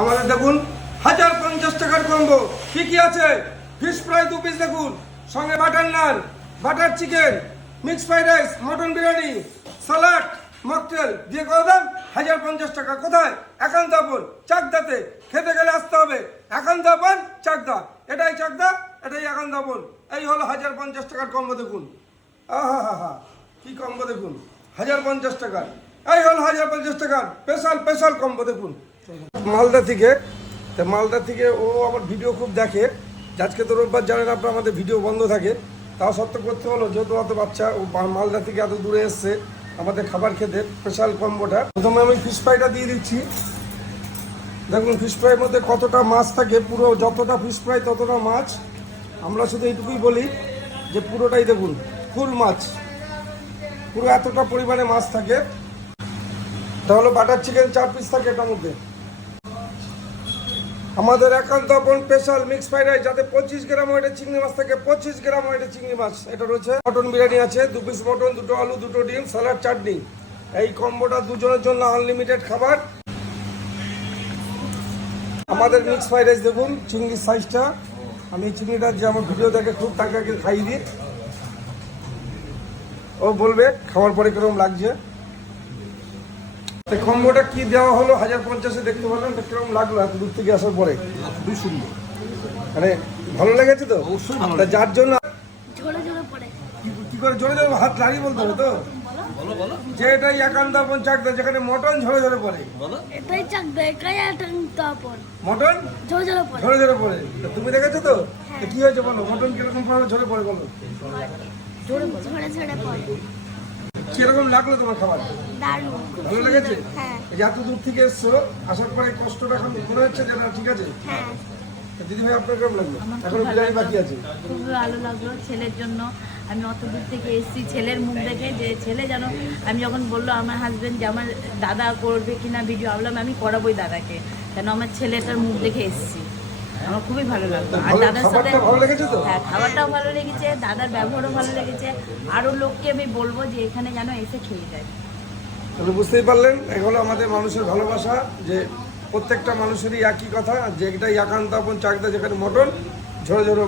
আমাদের দেখুন 1050 টাকার কম্বো কি কি আছে। ফিশ ফ্রাই 2 পিস দেখুন, সঙ্গে butter naan, butter chicken, mix fried rice, mutton biryani, salad, mocktail দিয়ে করে দাম 1050 টাকা। কোথায়? একান্ত আপন চাকদাতে। খেতে গেলে আসতে হবে একান্ত আপন চাকদা। এটাই চাকদা, এটাই একান্ত আপন। এই হলো 1050 টাকার কম্বো দেখুন। আহা হা হা, কি কম্বো দেখুন 1050 টাকার। এই হলো 1050 টাকার স্পেশাল কম্বো দেখুন। মালদা থেকে ও আমার ভিডিও খুব দেখে। আজকে তো রোববার, জানেন আপনার আমাদের ভিডিও বন্ধ থাকে, তাও সত্ত্বেও করতে হলো, যেহেতু অত বাচ্চা ও মালদা থেকে এত দূরে এসছে আমাদের খাবার খেতে। স্পেশাল কম্বোটা প্রথমে আমি ফিশ ফ্রাইটা দিয়ে দিচ্ছি। দেখুন ফিশ ফ্রাইয়ের মধ্যে কতটা মাছ থাকে, পুরো যতটা ফিশ ফ্রাই ততটা মাছ। আমরা শুধু এইটুকুই বলি যে পুরোটাই দেখুন ফুল মাছ, পুরো এতটা পরিমাণে মাছ থাকে। তাহলে বাটার চিকেন 4 পিস থাকে এটার মধ্যে। আমাদের একান্ত আপন স্পেশাল মিক্স ফ্রাইড রাইস, যাতে 25 গ্রাম ওয়েটের চিংড়ি মাছ থাকে, 25 গ্রাম ওয়েটের চিংড়ি মাছ। এটা রয়েছে মটন বিরিয়ানি আছে, 2 পিস মটন, 2টো আলু, 2টো ডিম, স্যালাড, চাটনি। এই কম্বোটা দুজনের জন্য আনলিমিটেড খাবার। আমাদের মিক্স ফ্রাইড রাইস দেখুন চিংড়ির সাইজটা। আমি এই চিংড়িটা যে আমার ভিডিও দেখে খুব তাকে খাইয়ে দিই, ও বলবে খাওয়ার পরে কিরকম লাগছে। কম্বোটা কি দেওয়া হলো 1050-এ, দেখতে পেলেন কিরকম লাগলো এত দূর থেকে আসার পরে? খুবই সুন্দর, মানে ভালো লেগেছে তো? অবশ্যই ভালো। যার জন্য ঝরে ঝরে পড়ে। কি করে জোরে জোরে হাত লাড়িয়ে বলতে হবে তো, বলো বলো যে এটাই একান্ত আপন চাকদা, যেখানে মটন ঝরে ঝরে পড়ে। বলো। এটাই চাকদা, এটাই একান্ত আপন। মটন ঝরে ঝরে পড়ে। ঝরে ঝরে পড়ে। তো তুমি দেখেছো তো? তো কি হয়েছে বলো, মটন কিরকম ভাবে ঝরে পড়ে বলো? ঝরে ঝরে পড়ে। কিরকম লাগলো তোমার খাবার? দারুণ, খুব ভালো সুন্দর। লেগেছে? হ্যাঁ এই যে এত দূর থেকে এসছো, আসার পরে কষ্টটা এখন মনে হচ্ছে যে না ঠিক আছে? হ্যাঁ। দিদি ভাই আপনার কেমন লাগলো? আমার খুব এখন ভালো বিরিয়ানি লাগলো। বাকি আছে। খুব ভালো লাগলো ছেলের জন্য। আমি অত দূর থেকে এসেছি ছেলের মুখ দেখে, যে ছেলে যেন, আমি যখন বললো আমার হাজবেন্ড যে আমার দাদা করবে কিনা ভিডিও, ভাবলাম আমি করাবোই দাদাকে, কেন আমার ছেলেটার মুখ দেখে এসেছি। আমার খুবই ভালো লাগলো। আর ভালো- দাদার সাথে খাবারটা ভালো লেগেছে তো? হ্যাঁ, খাবারটাও ভালো লেগেছে, দাদার ব্যবহারও ভালো লেগেছে। আরও লোককে আমি বলবো যে এখানে যেন এসে খেয়ে যায়। তাহলে বুঝতেই পারলেন, এগুলো আমাদের মানুষের ভালোবাসা, যে প্রত্যেকটা মানুষেরই একই কথা, যে এটাই একান্ত আপন চাকদা, যেখানে মটন ঝরে ঝরে